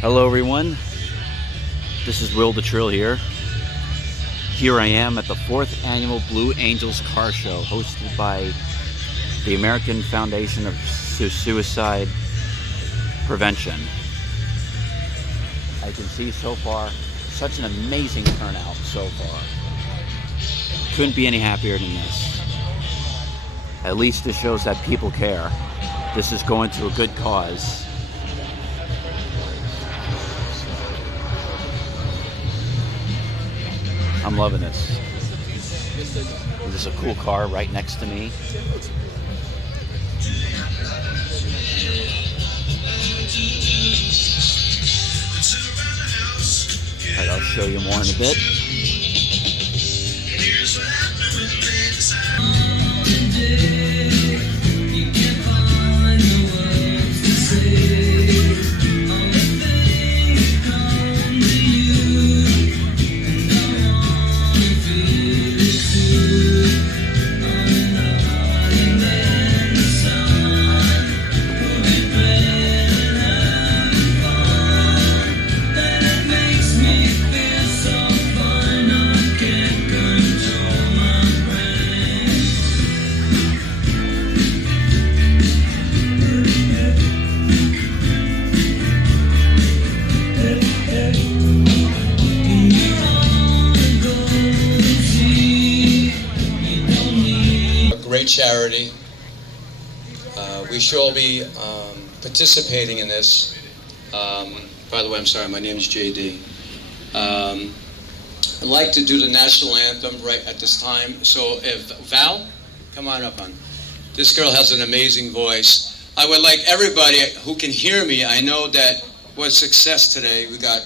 Hello everyone, this is Will the Trill here. Here I am at the 4th Annual Blue Angels Car Show, hosted by the American Foundation of Suicide Prevention. I can see so far, such an amazing turnout so far. Couldn't be any happier than this. At least this shows that people care. This is going to a good cause. I'm loving this. There's a cool car right next to me. Alright, I'll show you more in a bit. Great charity. We should all be participating in this. By the way, I'm sorry, my name is JD. I'd like to do the national anthem right at this time. So if Val, come on up, hon. This girl has an amazing voice. I would like everybody who can hear me, I know that was success today. We got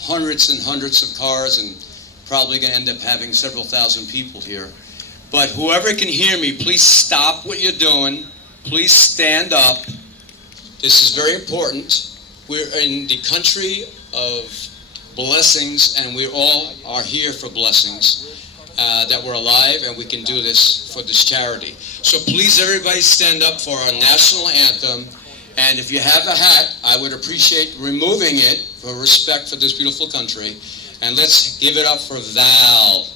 hundreds and hundreds of cars and probably going to end up having several thousand people here. But whoever can hear me, please stop what you're doing. Please stand up. This is very important. We're in the country of blessings, and we all are here for blessings, that we're alive and we can do this for this charity. So please, everybody, stand up for our national anthem. And if you have a hat, I would appreciate removing it for respect for this beautiful country. And let's give it up for Val.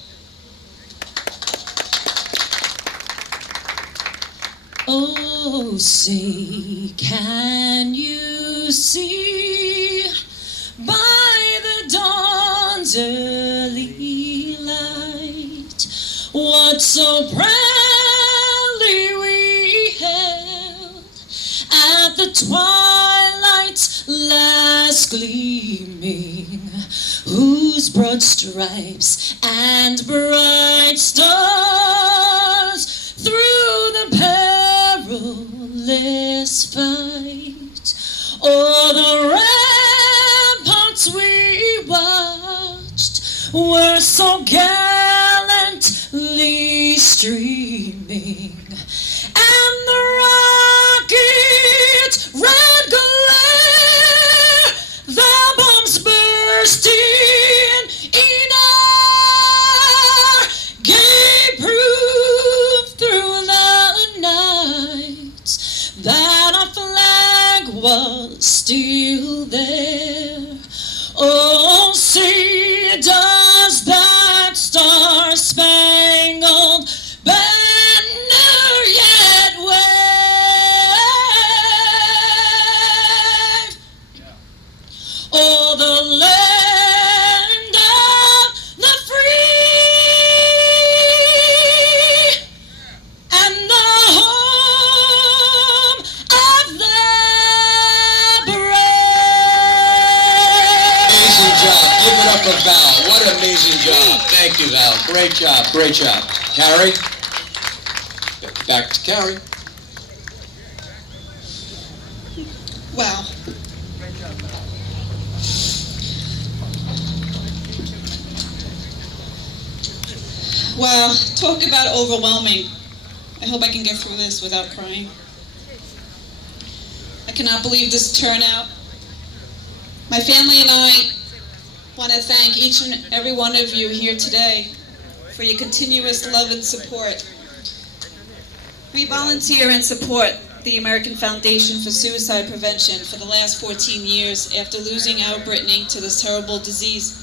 Oh, say, can you see by the dawn's early light what so proudly we hailed at the twilight's last gleaming, whose broad stripes and bright stars through the perilous fight o'er the ramparts we watched were so gallantly streaming, and the rocket red glare, the bombs bursting in air, gave proof through the night that our flag was still there. Oh, see, does that star-spangled banner yet wave? Oh, the land of the free and the home of the brave. Amazing job. Give it up for Val. What an amazing job. Thank you, Val. Great job. Great job. Carrie? Back to Carrie. Wow. Wow, talk about overwhelming. I hope I can get through this without crying. I cannot believe this turnout. My family and I want to thank each and every one of you here today for your continuous love and support. We volunteer and support the American Foundation for Suicide Prevention for the last 14 years after losing our Brittany to this terrible disease.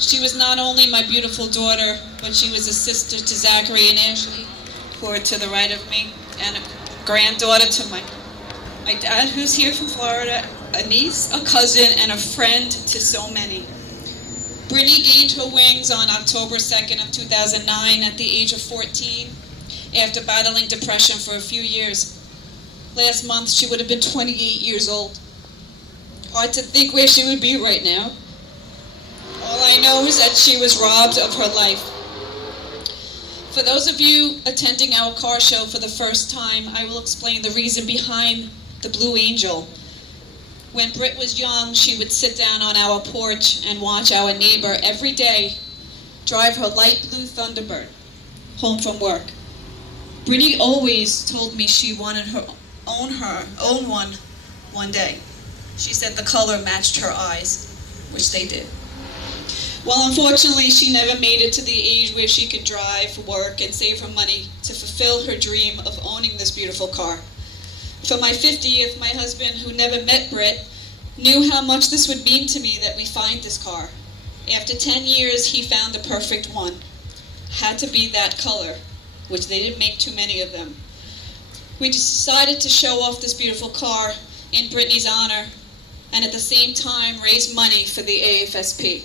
She was not only my beautiful daughter, but she was a sister to Zachary and Ashley, who are to the right of me, and a granddaughter to my dad, who's here from Florida, a niece, a cousin, and a friend to so many. Brittany gained her wings on October 2nd of 2009 at the age of 14 after battling depression for a few years. Last month, she would have been 28 years old. Hard to think where she would be right now. All I know is that she was robbed of her life. For those of you attending our car show for the first time, I will explain the reason behind the Blue Angel. When Britt was young, she would sit down on our porch and watch our neighbor every day drive her light blue Thunderbird home from work. Brittany always told me she wanted her own one day. She said the color matched her eyes, which they did. Well, unfortunately, she never made it to the age where she could drive, work, and save her money to fulfill her dream of owning this beautiful car. For my 50th, my husband, who never met Britt, knew how much this would mean to me that we find this car. After 10 years, he found the perfect one. Had to be that color, which they didn't make too many of them. We decided to show off this beautiful car in Brittany's honor, and at the same time raise money for the AFSP.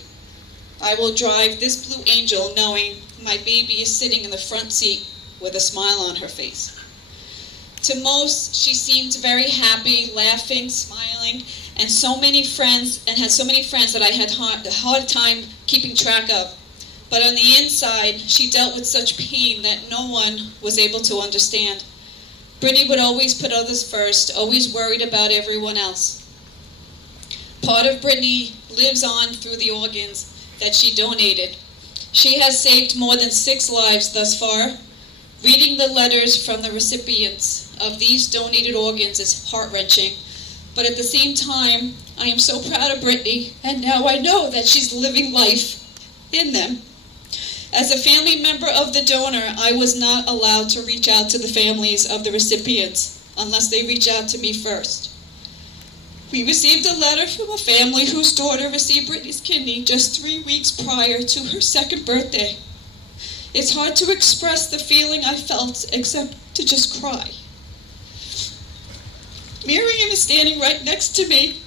I will drive this Blue Angel knowing my baby is sitting in the front seat with a smile on her face. To most, she seemed very happy, laughing, smiling, and had so many friends that I had a hard time keeping track of. But on the inside, she dealt with such pain that no one was able to understand. Brittany would always put others first, always worried about everyone else. Part of Brittany lives on through the organs that she donated. She has saved more than 6 lives thus far. Reading the letters from the recipients of these donated organs is heart-wrenching, but at the same time, I am so proud of Brittany, and now I know that she's living life in them. As a family member of the donor, I was not allowed to reach out to the families of the recipients unless they reach out to me first. We received a letter from a family whose daughter received Brittany's kidney just 3 weeks prior to her 2nd birthday. It's hard to express the feeling I felt except to just cry. Miriam is standing right next to me,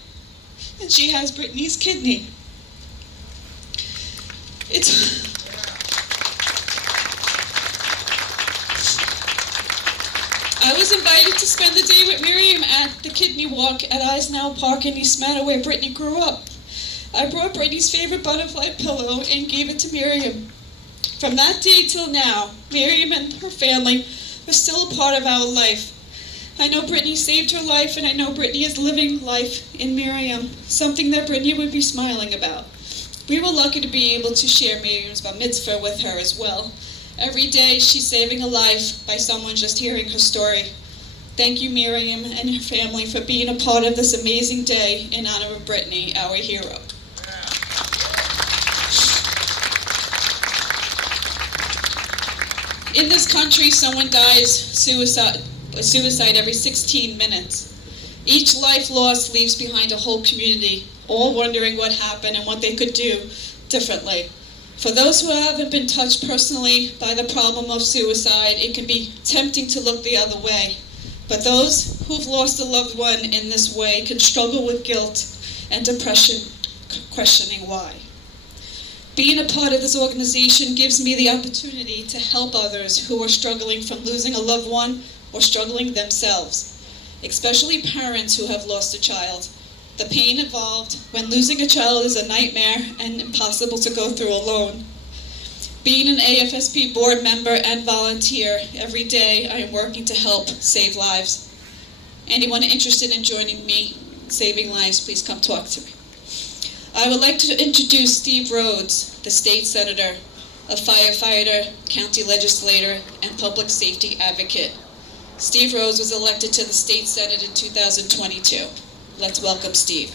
and she has Brittany's kidney. I was invited to spend the day with Miriam at the Kidney Walk at Eisenhower Park in East Meadow, where Brittany grew up. I brought Brittany's favorite butterfly pillow and gave it to Miriam. From that day till now, Miriam and her family are still a part of our life. I know Brittany saved her life, and I know Brittany is living life in Miriam, something that Brittany would be smiling about. We were lucky to be able to share Miriam's bar mitzvah with her as well. Every day she's saving a life by someone just hearing her story. Thank you, Miriam and her family, for being a part of this amazing day in honor of Brittany, our hero. In this country, someone dies suicide every 16 minutes. Each life lost leaves behind a whole community, all wondering what happened and what they could do differently. For those who haven't been touched personally by the problem of suicide, it can be tempting to look the other way. But those who've lost a loved one in this way can struggle with guilt and depression, questioning why. Being a part of this organization gives me the opportunity to help others who are struggling from losing a loved one or struggling themselves, especially parents who have lost a child. The pain involved when losing a child is a nightmare and impossible to go through alone. Being an AFSP board member and volunteer, every day I am working to help save lives. Anyone interested in joining me saving lives, please come talk to me. I would like to introduce Steve Rhodes, the state senator, a firefighter, county legislator, and public safety advocate. Steve Rhodes was elected to the state senate in 2022. Let's welcome Steve.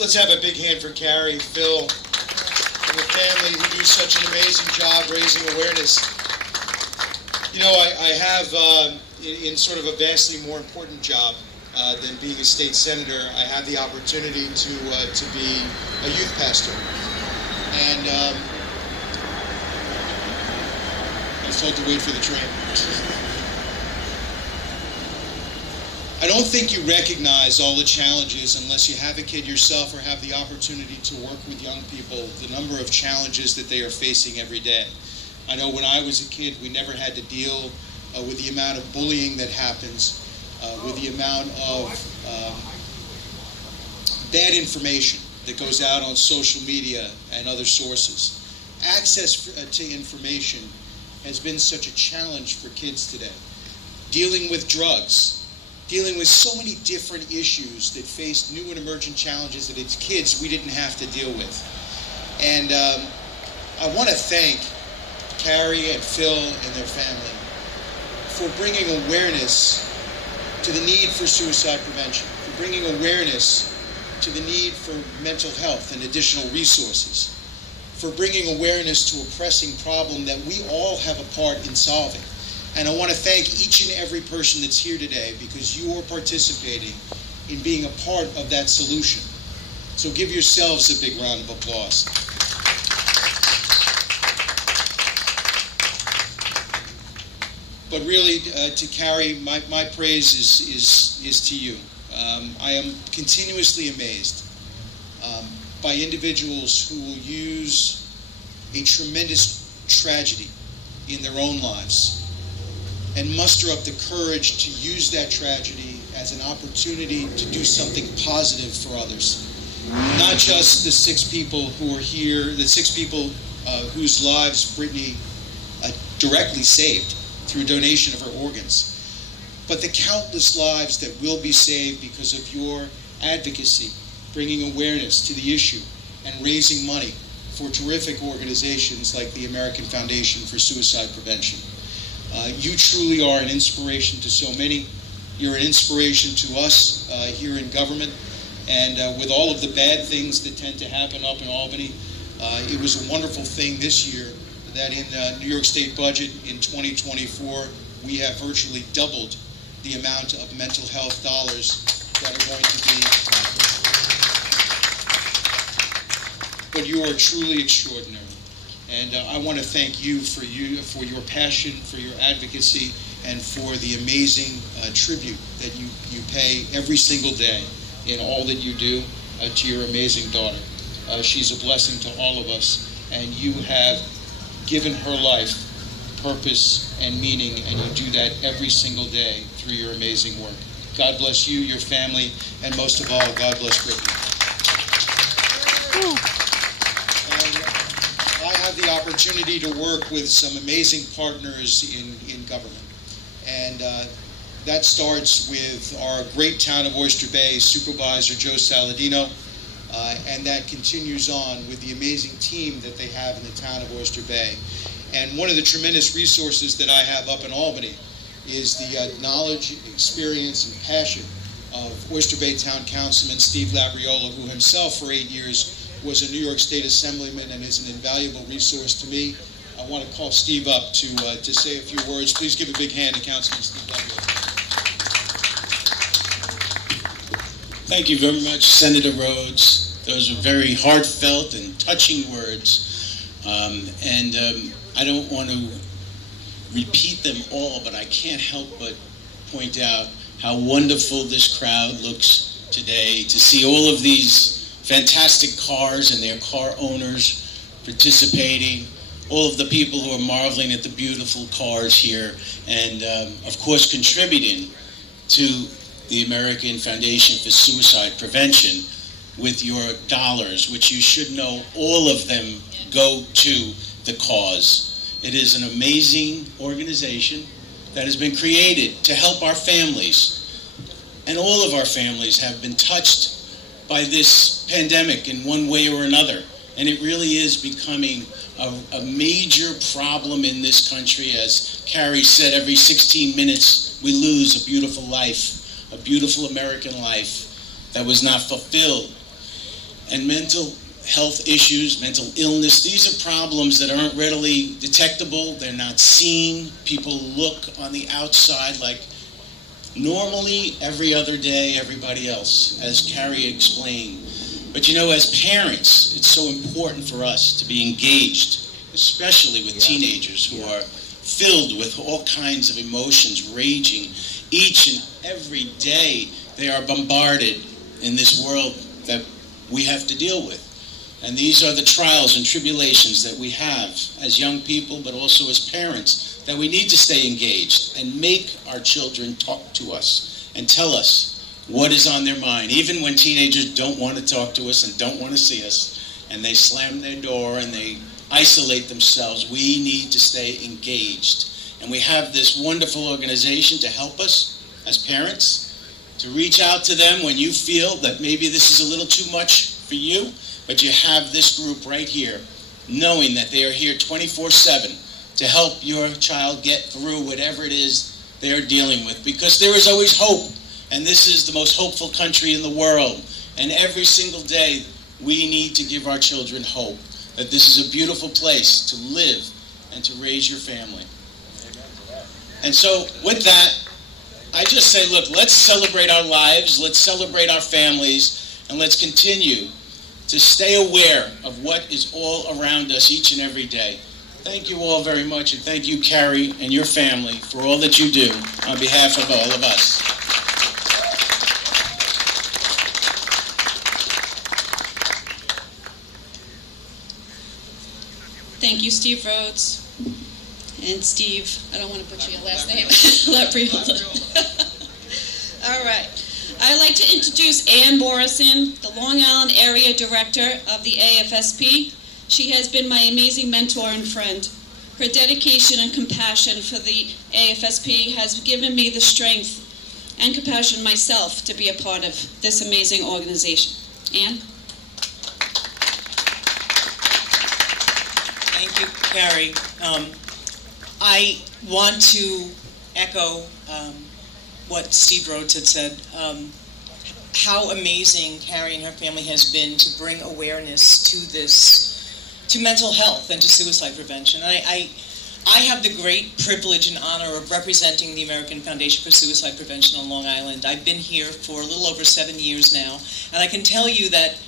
Let's have a big hand for Carrie, Phil, and the family who do such an amazing job raising awareness. You know, I have, in sort of a vastly more important job than being a state senator, I have the opportunity to be a youth pastor. And I was told to wait for the train. I don't think you recognize all the challenges unless you have a kid yourself or have the opportunity to work with young people, the number of challenges that they are facing every day. I know when I was a kid, we never had to deal with the amount of bullying that happens, with the amount of bad information that goes out on social media and other sources. Access to information has been such a challenge for kids today. Dealing with drugs, dealing with so many different issues that face new and emerging challenges that as kids we didn't have to deal with. And I want to thank Carrie and Phil and their family for bringing awareness to the need for suicide prevention, for bringing awareness to the need for mental health and additional resources, for bringing awareness to a pressing problem that we all have a part in solving. And I want to thank each and every person that's here today because you are participating in being a part of that solution. So give yourselves a big round of applause. But really, to Carrie, my praise is to you. I am continuously amazed by individuals who will use a tremendous tragedy in their own lives and muster up the courage to use that tragedy as an opportunity to do something positive for others. Not just the 6 people who are here, the 6 people whose lives Brittany directly saved through donation of her organs, but the countless lives that will be saved because of your advocacy, bringing awareness to the issue and raising money for terrific organizations like the American Foundation for Suicide Prevention. You truly are an inspiration to so many. You're an inspiration to us here in government. And with all of the bad things that tend to happen up in Albany, it was a wonderful thing this year that in the New York State budget in 2024, we have virtually doubled the amount of mental health dollars that are going to be. But you are truly extraordinary. And I want to thank you for your passion, for your advocacy, and for the amazing tribute that you pay every single day in all that you do to your amazing daughter. She's a blessing to all of us, and you have given her life purpose and meaning, and you do that every single day through your amazing work. God bless you, your family, and most of all, God bless Brittany. I have the opportunity to work with some amazing partners in government. And that starts with our great town of Oyster Bay Supervisor Joe Saladino, and that continues on with the amazing team that they have in the town of Oyster Bay. And one of the tremendous resources that I have up in Albany is the knowledge, experience, and passion of Oyster Bay Town Councilman Steve Labriola, who himself for 8 years was a New York State Assemblyman and is an invaluable resource to me. I want to call Steve up to say a few words. Please give a big hand to Councilman Steve Labriola. Thank you very much, Senator Rhodes. Those are very heartfelt and touching words. I don't want to repeat them all, but I can't help but point out how wonderful this crowd looks today to see all of these fantastic cars and their car owners participating, all of the people who are marveling at the beautiful cars here, and of course contributing to the American Foundation for Suicide Prevention with your dollars, which you should know all of them go to the cause. It is an amazing organization that has been created to help our families. And all of our families have been touched by this pandemic in one way or another. And it really is becoming a major problem in this country. As Carrie said, every 16 minutes we lose a beautiful life, a beautiful American life that was not fulfilled. And mental health issues, mental illness. These are problems that aren't readily detectable. They're not seen. People look on the outside like normally every other day, everybody else, as Carrie explained. But you know, as parents, it's so important for us to be engaged, especially with teenagers who are filled with all kinds of emotions, raging. Each and every day, they are bombarded in this world that we have to deal with. And these are the trials and tribulations that we have as young people, but also as parents, that we need to stay engaged and make our children talk to us and tell us what is on their mind, even when teenagers don't want to talk to us and don't want to see us, and they slam their door and they isolate themselves. We need to stay engaged. And we have this wonderful organization to help us as parents, to reach out to them when you feel that maybe this is a little too much for you, but you have this group right here, knowing that they are here 24/7 to help your child get through whatever it is they are dealing with, because there is always hope. And this is the most hopeful country in the world. And every single day, we need to give our children hope that this is a beautiful place to live and to raise your family. And so with that, I just say, look, let's celebrate our lives, let's celebrate our families, and let's continue to stay aware of what is all around us each and every day. Thank you all very much, and thank you, Carrie, and your family for all that you do on behalf of all of us. Thank you, Steve Rhodes. And Steve, I don't want to butcher your last name, Labriola. All right. I'd like to introduce Ann Morrison, the Long Island Area Director of the AFSP. She has been my amazing mentor and friend. Her dedication and compassion for the AFSP has given me the strength and compassion myself to be a part of this amazing organization. Ann? Thank you, Carrie. I want to echo what Steve Rhodes had said. How amazing Carrie and her family has been to bring awareness to mental health and to suicide prevention. I have the great privilege and honor of representing the American Foundation for Suicide Prevention on Long Island. I've been here for a little over 7 years now, and I can tell you that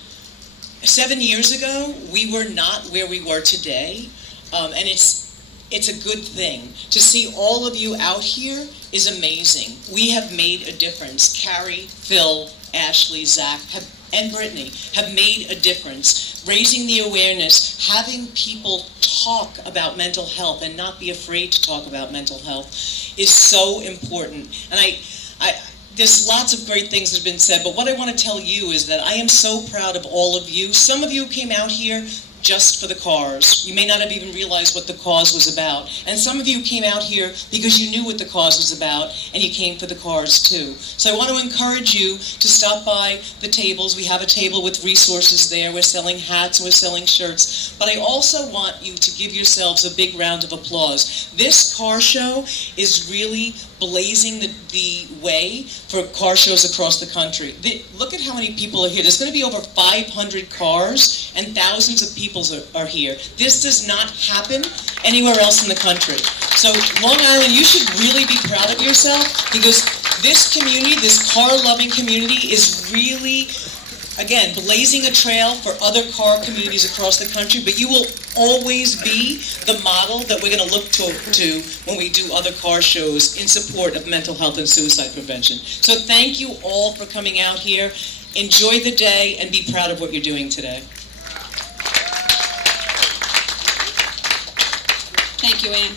7 years ago, we were not where we were today, and it's a good thing. To see all of you out here is amazing. We have made a difference. Carrie, Phil, Ashley, Zach, and Brittany have made a difference. Raising the awareness, having people talk about mental health and not be afraid to talk about mental health is so important. And there's lots of great things that have been said, but what I want to tell you is that I am so proud of all of you. Some of you came out here just for the cause. You may not have even realized what the cause was about. And some of you came out here because you knew what the cause was about, and you came for the cause too. So I want to encourage you to stop by the tables. We have a table with resources there. We're selling hats and we're selling shirts. But I also want you to give yourselves a big round of applause. This car show is really blazing the way for car shows across the country. Look at how many people are here. There's going to be over 500 cars, and thousands of people are here. This does not happen anywhere else in the country. So Long Island, you should really be proud of yourself, because this community, this car-loving community, is really, again, blazing a trail for other car communities across the country, but you will always be the model that we're going to look to when we do other car shows in support of mental health and suicide prevention. So thank you all for coming out here. Enjoy the day and be proud of what you're doing today. Thank you, Ann.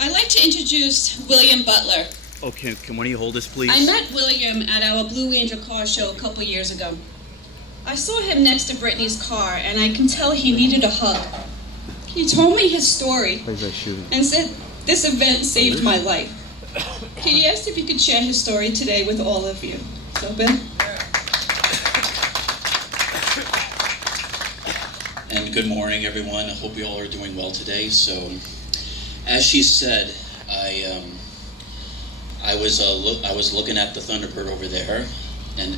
I'd like to introduce William Butler. Oh, can one of you hold this, please? I met William at our Blue Angel car show a couple years ago. I saw him next to Brittany's car, and I can tell he needed a hug. He told me his story and said, "This event saved my life." He asked if he could share his story today with all of you. So, Bill? And good morning, everyone. I hope you all are doing well today. So, as she said, I was looking at the Thunderbird over there, and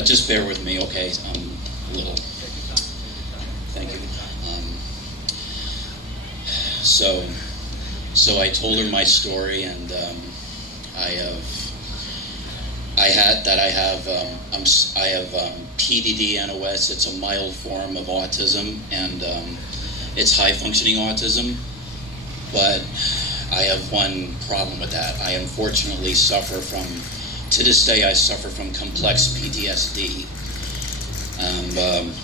just bear with me, okay? I'm a little. Thank you. So I told her my story, and I have PDD-NOS. It's a mild form of autism, and it's high-functioning autism. But I have one problem with that. I unfortunately suffer from, to this day, I suffer from complex PTSD.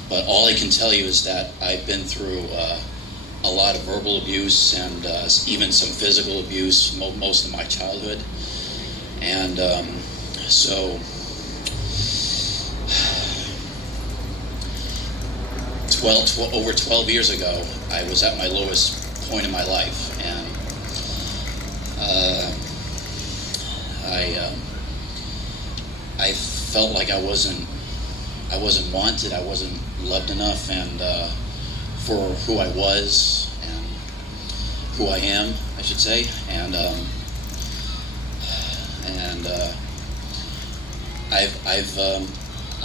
But all I can tell you is that I've been through a lot of verbal abuse and even some physical abuse most of my childhood. And over 12 years ago, I was at my lowest point in my life, and I felt like I wasn't wanted, I wasn't loved enough, and for who I was and who I am, I should say, and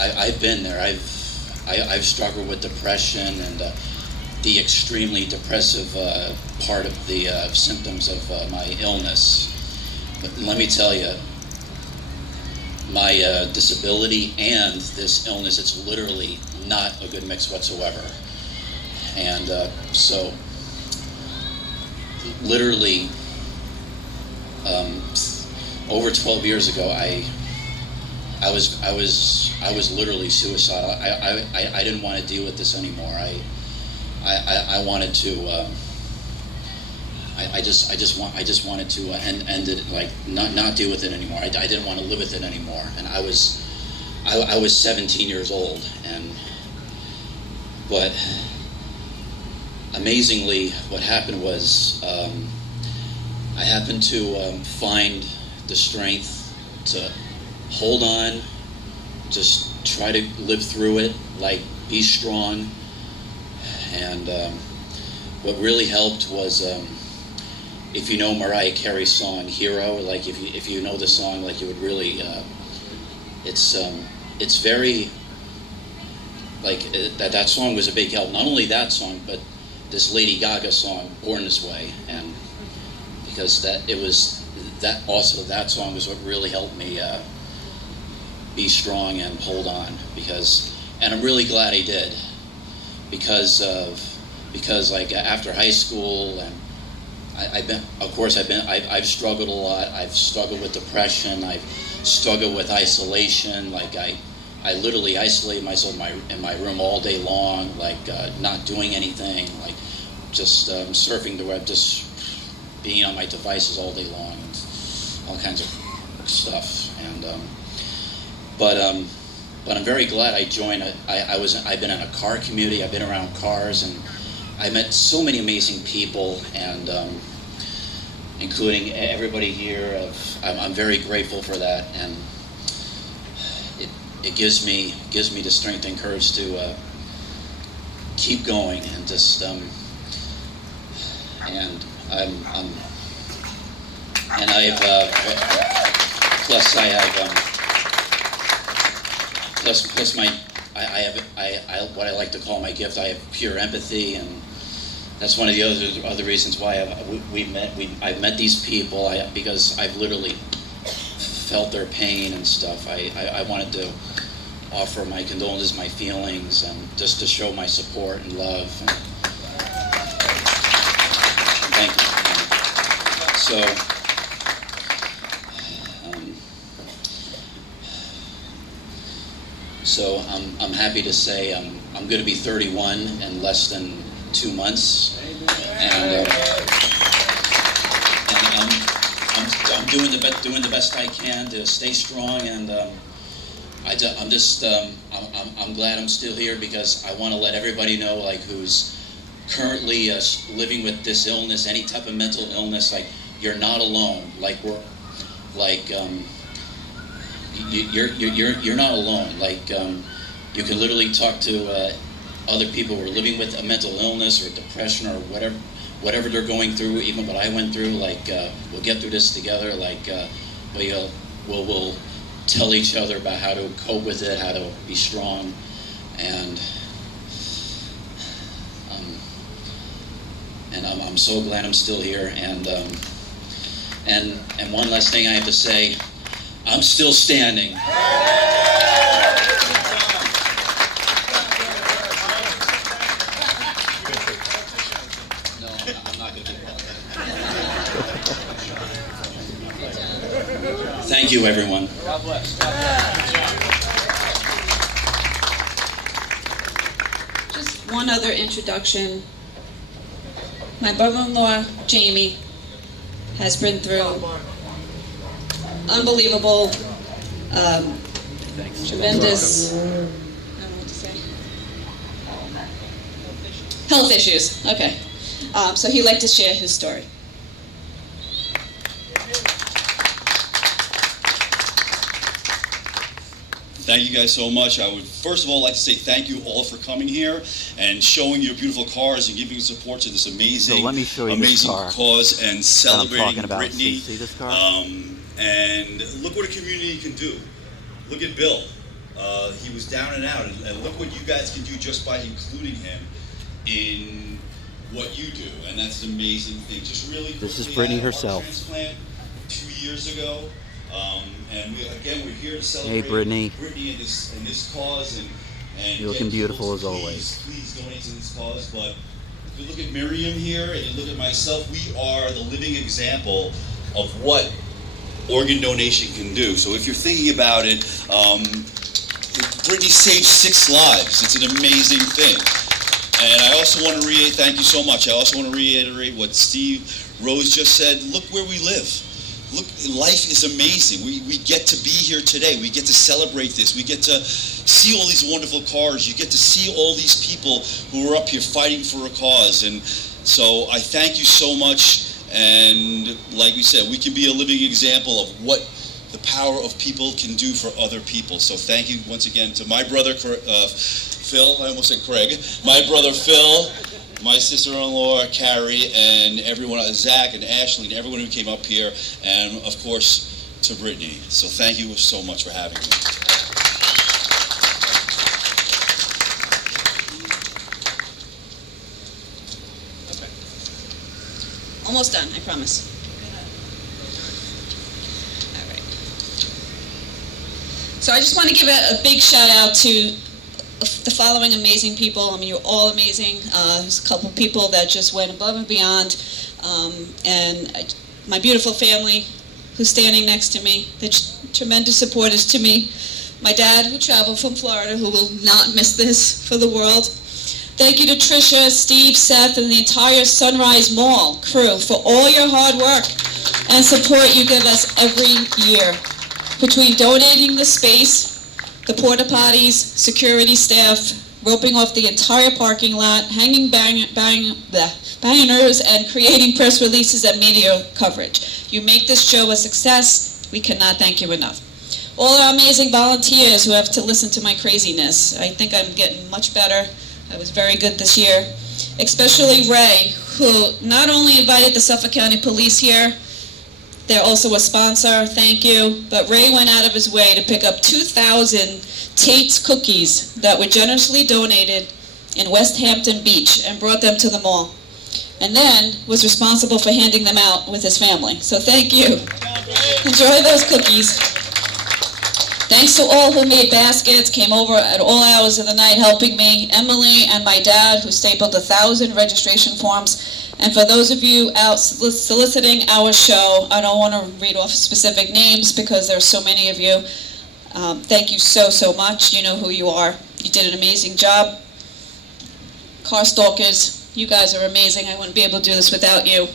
I've been there. I've struggled with depression and the extremely depressive part of the symptoms of my illness. But let me tell you, my disability and this illness, it's literally not a good mix whatsoever. And so, literally, over 12 years ago, I was literally suicidal. I didn't want to deal with this anymore. I wanted to. I just wanted to end it, like not deal with it anymore. I didn't want to live with it anymore. And I was 17 years old, but amazingly, what happened was I happened to find the strength to hold on, just try to live through it, like be strong. And what really helped was, if you know Mariah Carey's song "Hero," like if you know the song, like you would really, it's very like that song was a big help. Not only that song, but this Lady Gaga song "Born This Way," and because that song was what really helped me be strong and hold on. And I'm really glad I did, because like after high school, and I've struggled a lot. I've struggled with depression. I've struggled with isolation. Like I literally isolated myself in my room all day long, like not doing anything, like just surfing the web, just being on my devices all day long, and all kinds of stuff. And but I'm very glad I joined. I've been in a car community. I've been around cars, and I met so many amazing people, and including everybody here. I'm very grateful for that, and it gives me the strength and courage to keep going, and just what I like to call my gift. I have pure empathy, and that's one of the other reasons why I've met these people, because I've literally felt their pain and stuff. I wanted to offer my condolences, my feelings, and just to show my support and love. And thank you. So I'm happy to say I'm going to be 31 in less than 2 months, and I'm doing the best I can to stay strong, and I'm glad I'm still here, because I want to let everybody know, like, who's currently living with this illness, any type of mental illness, like, you're not alone. Like, you're not alone. Like, you can literally talk to other people who are living with a mental illness or depression or whatever they're going through, even what I went through. Like, we'll get through this together. Like, we'll tell each other about how to cope with it, how to be strong, and I'm so glad I'm still here. And one last thing I have to say, I'm still standing. No, I'm not going to be called that. Thank you, everyone. God bless. Just one other introduction. My brother-in-law, Jamie, has been through unbelievable, tremendous, I don't know what to say, health issues. Okay. So he'd like to share his story. Thank you guys so much. I would first of all like to say thank you all for coming here and showing your beautiful cars and giving support to this amazing, So let me show you this amazing car cause and that I'm celebrating talking about. Brittany. See this car? And look what a community can do. Look at Bill. He was down and out, and look what you guys can do just by including him in what you do, and that's an amazing thing. Just really This is quickly, Brittany I had a herself. heart transplant 2 years ago. And we're here to celebrate Brittany. in this cause and You're looking get beautiful people as to always. Please donate to this cause. But if you look at Miriam here and you look at myself, we are the living example of what organ donation can do. So if you're thinking about it, Brittany saved 6 lives. It's an amazing thing. And I also want to thank you so much. I also want to reiterate what Steve Rose just said. Look where we live. Look, life is amazing. We get to be here today. We get to celebrate this. We get to see all these wonderful cars. You get to see all these people who are up here fighting for a cause. And so I thank you so much. And like we said, we can be a living example of what the power of people can do for other people. So thank you once again to my brother, Phil. I almost said Craig. My brother, Phil. My sister-in-law, Carrie, and everyone, Zach and Ashley, and everyone who came up here, and of course, to Brittany. So thank you so much for having me. Okay. Almost done, I promise. All right. So I just want to give a big shout out to the following amazing people. I mean, you're all amazing. There's a couple of people that just went above and beyond. My beautiful family who's standing next to me, they're tremendous supporters to me. My dad who traveled from Florida, who will not miss this for the world. Thank you to Tricia, Steve, Seth, and the entire Sunrise Mall crew for all your hard work and support you give us every year. Between donating the space, the porta potties, security staff, roping off the entire parking lot, hanging banners, and creating press releases and media coverage. You make this show a success. We cannot thank you enough. All our amazing volunteers who have to listen to my craziness. I think I'm getting much better. I was very good this year. Especially Ray, who not only invited the Suffolk County Police here, they're also a sponsor, thank you. But Ray went out of his way to pick up 2,000 Tate's cookies that were generously donated in West Hampton Beach and brought them to the mall. And then was responsible for handing them out with his family. So thank you. Enjoy those cookies. Thanks to all who made baskets, came over at all hours of the night helping me, Emily and my dad who stapled 1,000 registration forms. And for those of you out soliciting our show, I don't want to read off specific names because there's so many of you. Thank you so much. You know who you are. You did an amazing job. Car stalkers, you guys are amazing. I wouldn't be able to do this without you.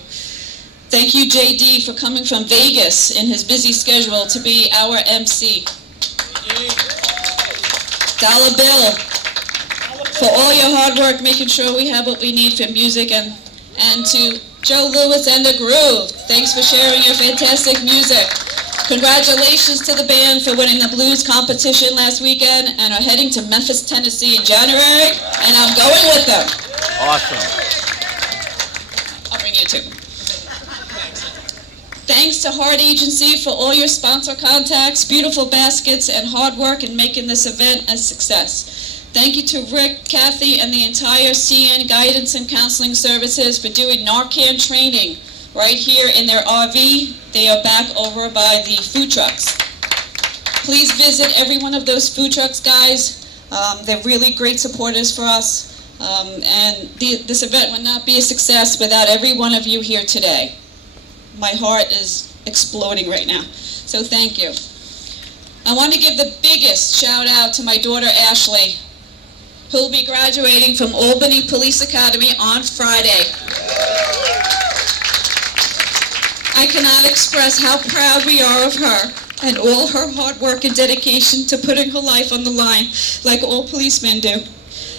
Thank you, JD, for coming from Vegas in his busy schedule to be our MC. Dollar Bill, for all your hard work making sure we have what we need for music, and to Joe Lewis and the Groove, thanks for sharing your fantastic music. Congratulations to the band for winning the blues competition last weekend and are heading to Memphis, Tennessee in January, and I'm going with them. Awesome. I'll bring you two. Thanks to Heart Agency for all your sponsor contacts, beautiful baskets, and hard work in making this event a success. Thank you to Rick, Kathy, and the entire CN Guidance and Counseling Services for doing Narcan training right here in their RV. They are back over by the food trucks. Please visit every one of those food trucks, guys. They're really great supporters for us. This event would not be a success without every one of you here today. My heart is exploding right now, so thank you. I want to give the biggest shout out to my daughter Ashley, who will be graduating from Albany Police Academy on Friday. I cannot express how proud we are of her and all her hard work and dedication to putting her life on the line like all policemen do.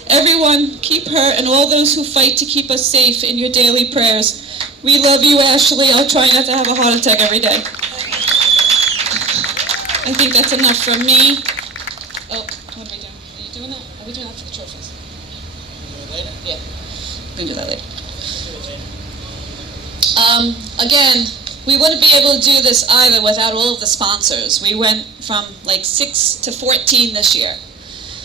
Everyone, keep her and all those who fight to keep us safe in your daily prayers. We love you, Ashley. I'll try not to have a heart attack every day. I think that's enough from me. Oh, what are we doing? Are you doing that? Are we doing that for the trophies? Later? Yeah. We can do that later. Again, we wouldn't be able to do this either without all of the sponsors. We went from like 6 to 14 this year.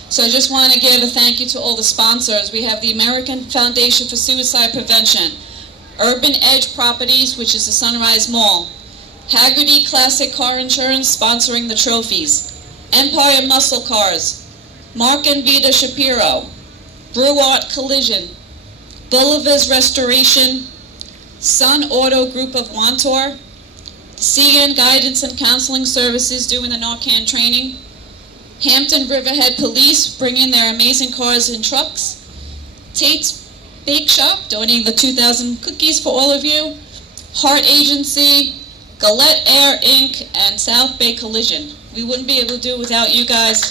So I just want to give a thank you to all the sponsors. We have the American Foundation for Suicide Prevention, Urban Edge Properties, which is the Sunrise Mall, Haggerty Classic Car Insurance sponsoring the trophies, Empire Muscle Cars, Mark and Vida Shapiro, Brew Art Collision, Bolivar's Restoration, Sun Auto Group of Wantor, CN Guidance and Counseling Services doing the Narcan training, Hampton Riverhead Police bringing their amazing cars and trucks, Tate's Bake Shop donating the 2,000 cookies for all of you, Heart Agency, Gillette Air Inc., and South Bay Collision. We wouldn't be able to do it without you guys.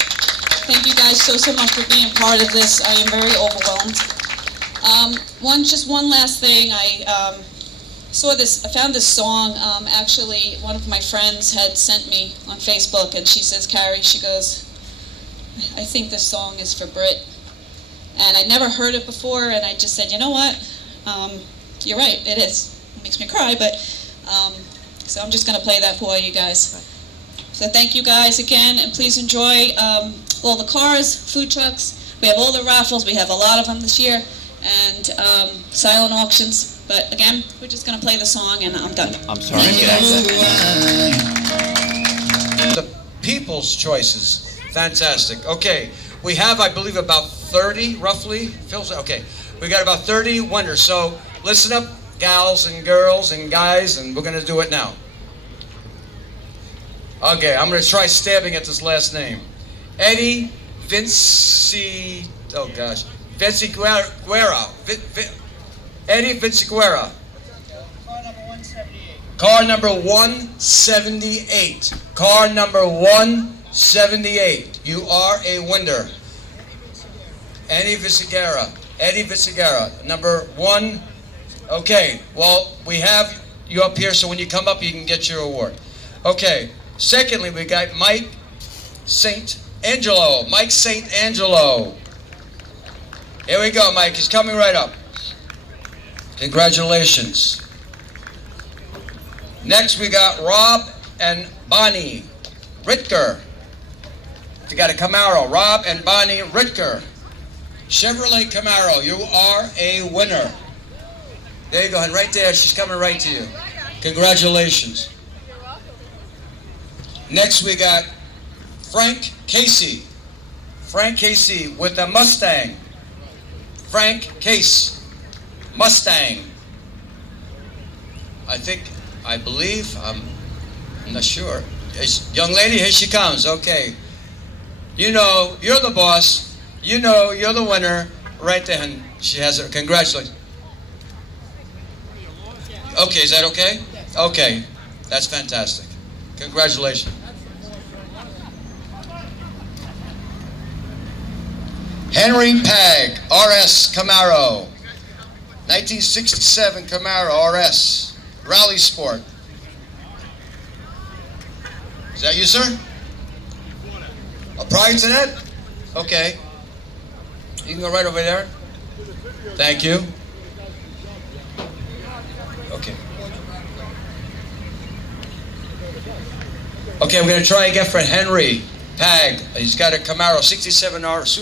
Thank you guys so much for being part of this. I am very overwhelmed. Just one last thing. I found this song. Actually, one of my friends had sent me on Facebook, and she says, Carrie, she goes, I think this song is for Britt. And I'd never heard it before, and I just said, you know what? You're right, it is. It makes me cry, but so I'm just going to play that for you guys. So thank you guys again, and please enjoy all the cars, food trucks. We have all the raffles. We have a lot of them this year, and silent auctions. But again, we're just going to play the song, and I'm done. I'm sorry. The people's choices. Fantastic. Okay, we have, I believe, about 30, roughly. Okay, we got about 30 winners. So listen up, gals and girls and guys, and we're going to do it now. Okay, I'm going to try stabbing at this last name. Eddie Vinciguerra. Eddie Vinciguerra. Car number 178. Car number 178. You are a winner. Eddie Vinciguerra. Eddie Vinciguerra. Number 1. Okay, well, we have you up here, so when you come up, you can get your award. Okay, secondly, we got Mike St. Angelo. Mike St. Angelo. Here we go, Mike. He's coming right up. Congratulations. Next, we got Rob and Bonnie Ritker. You got a Camaro. Rob and Bonnie Ritker. Chevrolet Camaro. You are a winner. There you go, and right there, she's coming right to you. Congratulations. Next, we got Frank Casey. Frank Casey with a Mustang. Frank Case. Mustang. I believe, I'm not sure. Young lady, here she comes. Okay. You know, you're the boss. You know, you're the winner. Right there, and she has her. Congratulations. Okay, is that okay? Okay, that's fantastic. Congratulations. Henry Pag, RS Camaro. 1967 Camaro RS. Rally Sport. Is that you, sir? Prior to that? Okay. You can go right over there. Thank you. Okay. Okay, we're going to try again for Henry Pag. He's got a Camaro, 67 RS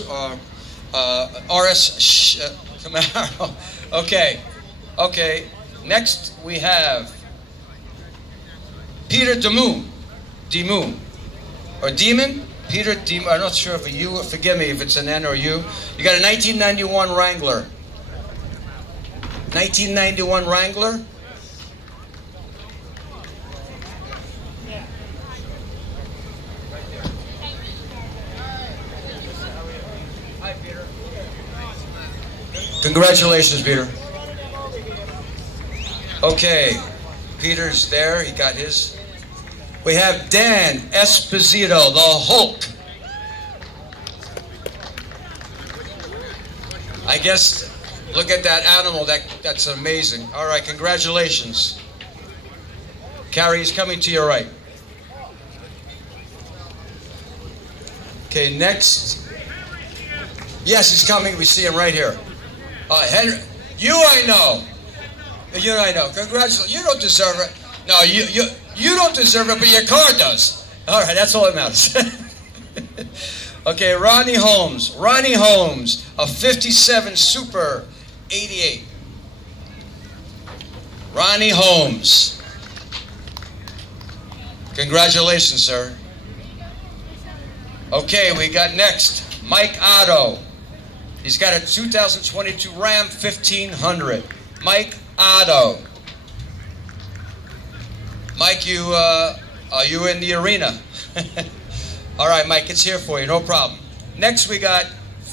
Camaro. Okay. Next we have Peter Demoon. Or Demon? Peter Demon. I'm not sure if a U, forgive me if it's an N or U. You got a 1991 Wrangler. 1991 Wrangler. Congratulations, Peter. Okay, Peter's there. He got his. We have Dan Esposito, the Hulk. I guess, look at that animal. That's amazing. All right, congratulations. Carrie, he's coming to your right. Okay, next. Yes, he's coming. We see him right here. Henry, you I know. Congratulations. You don't deserve it. No, you don't deserve it, but your car does. All right, that's all that matters. Okay, Ronnie Holmes, a 57 Super 88. Ronnie Holmes. Congratulations, sir. Okay, we got next, Mike Otto. He's got a 2022 Ram 1500. Mike Otto. Mike, are you in the arena? All right, Mike, it's here for you, no problem. Next, we got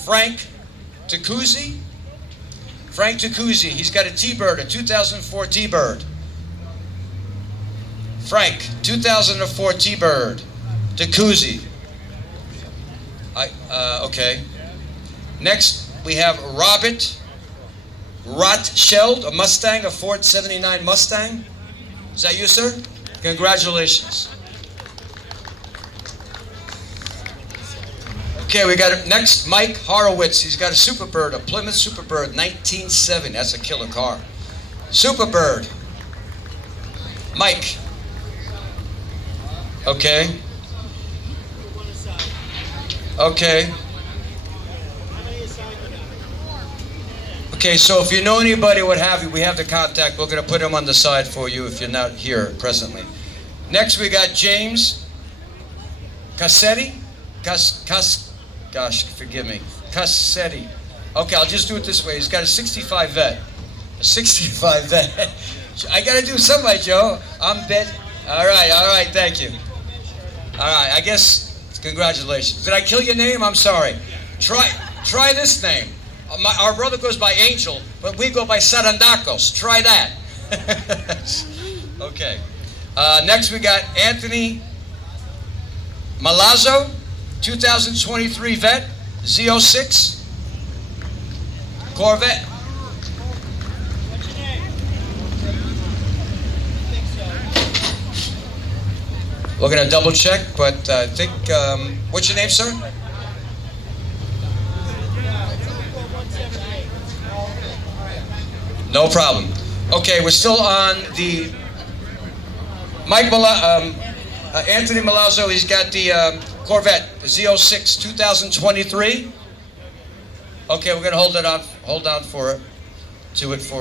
Frank Tacuzzi. He's got a T-Bird, a 2004 T-Bird. Frank, 2004 T-Bird. Tacuzzi. Okay. Next, we have Robert Rothschild, a Mustang, a Ford 79 Mustang. Is that you, sir? Congratulations. Okay, we got next, Mike Horowitz. He's got a Superbird, a Plymouth Superbird, 1970. That's a killer car. Superbird. Mike. Okay. Okay, so if you know anybody, what have you, we have the contact. We're going to put him on the side for you if you're not here presently. Next, we got James Cassetti. Gosh, forgive me. Cassetti. Okay, I'll just do it this way. He's got a 65 Vet. A 65 Vet. I got to do somebody, Joe. I'm bet. All right, thank you. All right, I guess, congratulations. Did I kill your name? I'm sorry. Try this name. Our brother goes by Angel, but we go by Sarandakos. Try that. Okay. Next we got Anthony Malazzo, 2023 Vet, Z06 Corvette. What's your name? We're going to double check, but I think, what's your name, sir? No problem. Okay, we're still on the Anthony Malazzo. He's got the Corvette, the Z06 2023. Okay, we're gonna hold on for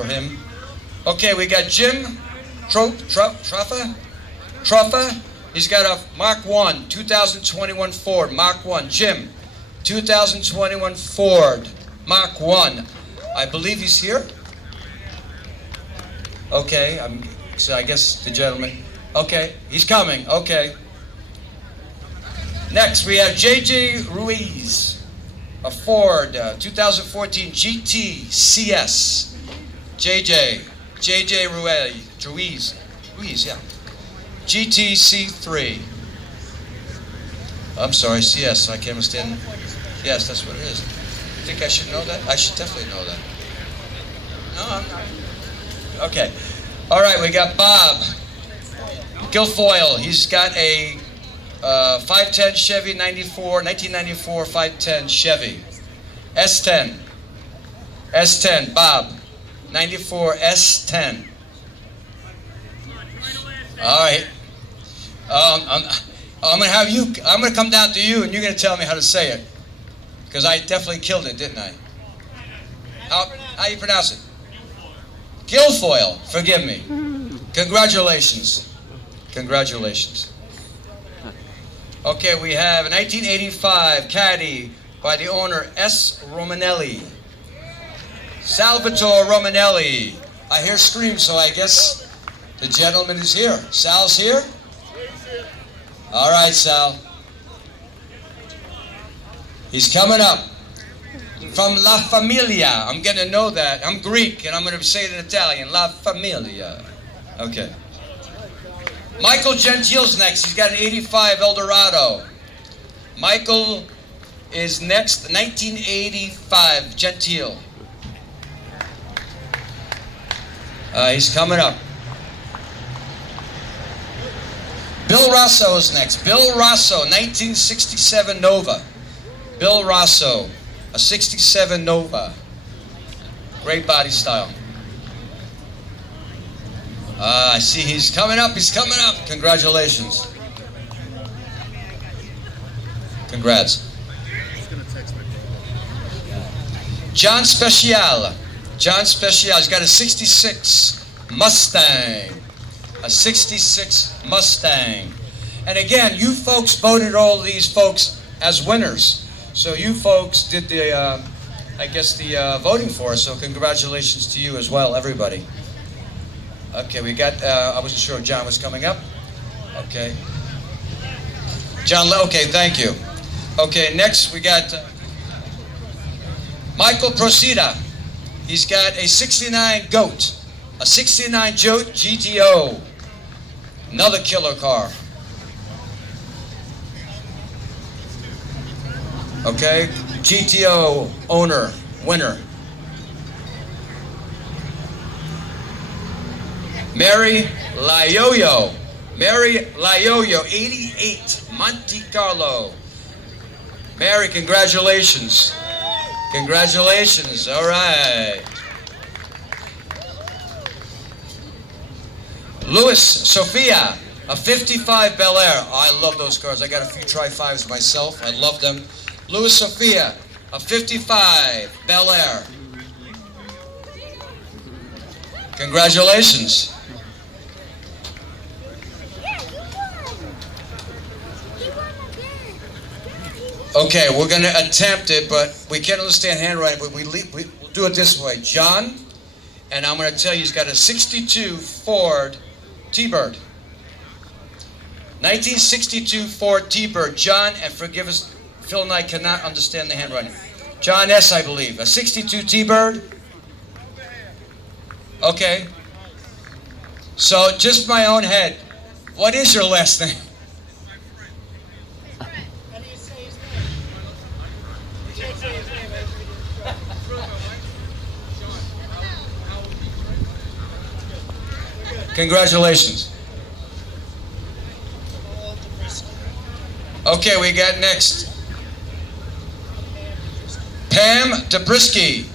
him. Okay, we got Jim Truffa. He's got a Mark 1 2021 Ford Mark 1. Jim, 2021 Ford Mark 1. I believe he's here. Okay, so I guess the gentleman. Okay, he's coming. Okay. Next, we have J.J. Ruiz, a Ford 2014 GT CS. J.J. Ruiz, yeah. GTC3. I'm sorry, CS. I can't understand. Yes, that's what it is. You think I should know that? I should definitely know that. No, I'm not. Okay. All right, we got Bob Guilfoyle. He's got a 510 Chevy 1994 510 Chevy. S10, Bob. 94 S10. All right. I'm gonna come down to you and you're gonna tell me how to say it. Because I definitely killed it, didn't I? How you pronounce it? Guilfoyle, forgive me. Congratulations. Congratulations. Okay, we have a 1985 caddy by the owner S. Romanelli. Salvatore Romanelli. I hear screams, so I guess the gentleman is here. Sal's here? All right, Sal. He's coming up. From La Famiglia. I'm going to know that. I'm Greek, and I'm going to say it in Italian. La Famiglia. Okay. Michael Gentile's next. He's got an 85 Eldorado. Michael is next, 1985 Gentile. He's coming up. Bill Rosso is next. Bill Rosso, 1967 Nova. Bill Rosso, a 67 Nova. Great body style. I see he's coming up. He's coming up. Congratulations. Congrats. John Speciale. John Speciale. He's got a 66 Mustang. A 66 Mustang. And again, you folks voted all these folks as winners. So you folks did the, I guess, the voting for us. So congratulations to you as well, everybody. Okay, we got, I wasn't sure if John was coming up. Okay. John, okay, thank you. Okay, next we got Michael Procida. He's got a 69 Goat. A 69 Goat GTO. Another killer car. Okay, GTO owner, winner. Mary Layoyo. Mary Layoyo, 88, Monte Carlo. Mary, congratulations. Congratulations, all right. Louis Sophia, a 55 Bel Air. I love those cars. I got a few Tri-5s myself. I love them. Louis Sophia, a 55 Bel Air. Congratulations. Okay, we're going to attempt it, but we can't understand handwriting, but we'll do it this way. John, and I'm going to tell you he's got a 62 Ford T-Bird. 1962 Ford T-Bird. John, and forgive us, Phil and I cannot understand the handwriting. John S., I believe. A 62 T-Bird? Okay. So, just my own head. What is your last name? Congratulations. Okay, we got next Pam Dabrisky,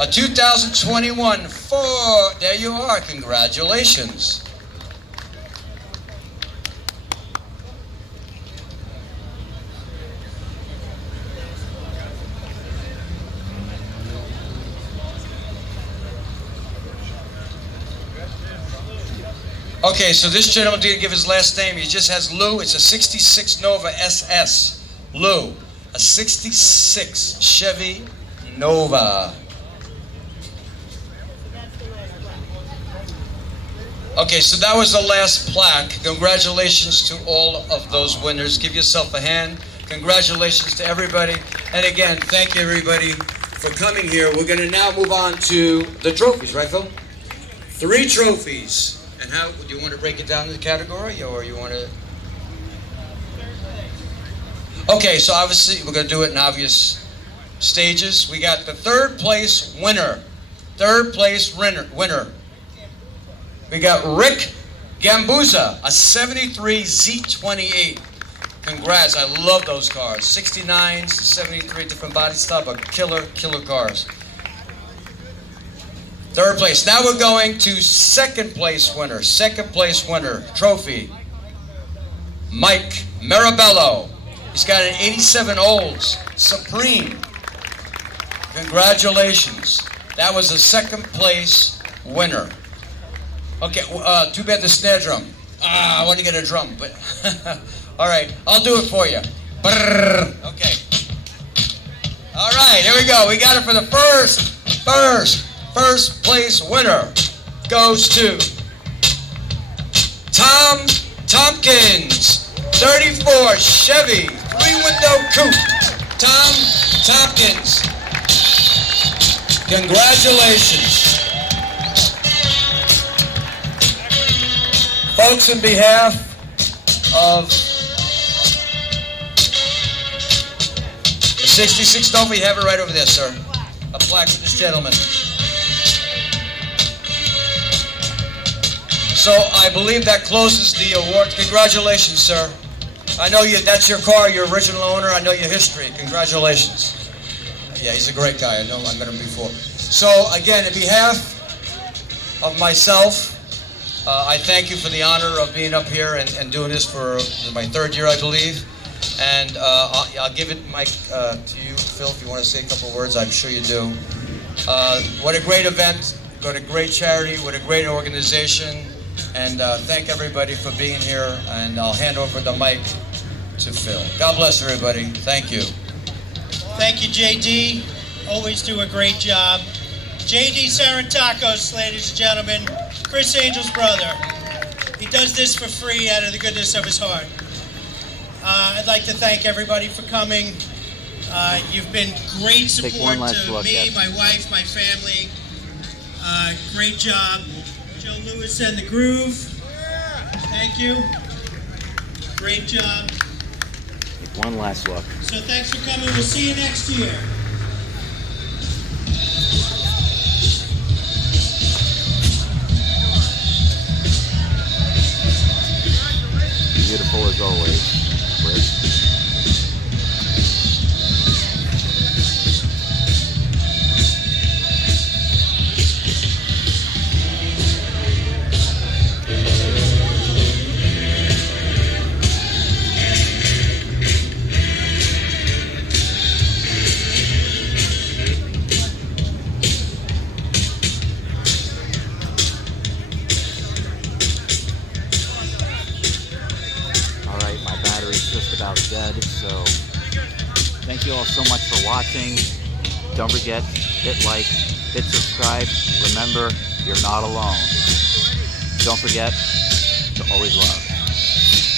a 2021 Ford. There you are. Congratulations. Okay, so this gentleman didn't give his last name. He just has Lou. It's a 66 Nova SS. Lou. A 66 Chevy Nova. Okay, so that was the last plaque. Congratulations to all of those winners. Give yourself a hand. Congratulations to everybody. And again, thank you everybody for coming here. We're going to now move on to the trophies, right, Phil? 3 trophies. And how, do you want to break it down into category, or you want to? Okay, so obviously we're going to do it in obvious stages. We got the 3rd place winner. 3rd place winner. We got Rick Gambuza, a 73 Z28. Congrats, I love those cars. 69s, 73, different body style, but killer cars. 3rd place. Now we're going to 2nd place winner. 2nd place winner trophy. Mike Marabello. He's got an 87 Olds Supreme. Congratulations. That was a second place winner. Okay, too bad the snare drum. I want to get a drum, but all right, I'll do it for you. Brrr. Okay. All right, here we go. We got it for the first place winner. Goes to Tom Tompkins, 34 Chevy 3-window coupe. Tom Tompkins. Congratulations. Folks, on behalf of the 66, don't we have it right over there, sir? A plaque for this gentleman. So I believe that closes the award. Congratulations, sir. I know you. That's your car, your original owner. I know your history. Congratulations. Yeah, he's a great guy. I know I met him before. So again, on behalf of myself, I thank you for the honor of being up here and doing this for my third year, I believe. And I'll give it, Mike, to you, Phil, if you want to say a couple words. I'm sure you do. What a great event. What a great charity. What a great organization. And thank everybody for being here. And I'll hand over the mic to Phil. God bless everybody. Thank you. Thank you, JD. Always do a great job. JD Sarantakos, ladies and gentlemen, Criss Angel's brother. He does this for free out of the goodness of his heart. I'd like to thank everybody for coming. You've been great support to me, my wife, my family. Great job. Joe Lewis and the Groove. Thank you. Great job. Take one last look. So thanks for coming. We'll see you next year. Beautiful as always, Chris. Dead, so thank you all so much for watching. Don't forget, hit like, hit subscribe. Remember, you're not alone. Don't forget to always love.